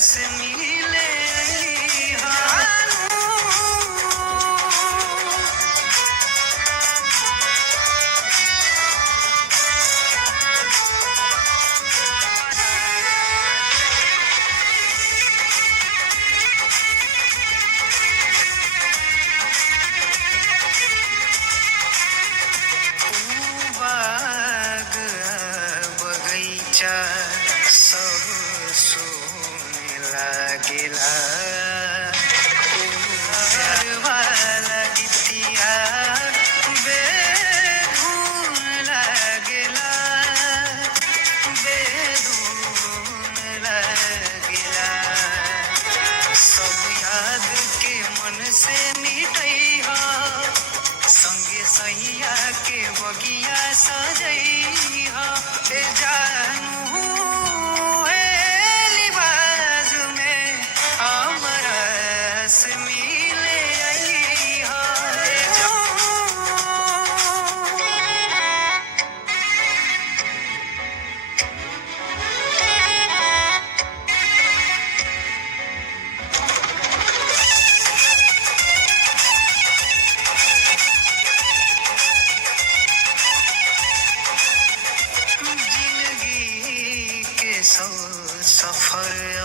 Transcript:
से मिले हानू बाग बगैचा सब सोने लागेला प्यार वाला गीतिया बेधुन लागेला बेधुन लागेला सब याद के मन से मिटैहा संगे सैया के बगिया सजैहा ए जानू ए लिबाज में हमरा से मिले अइहा ए जानू जिंदगी के सफर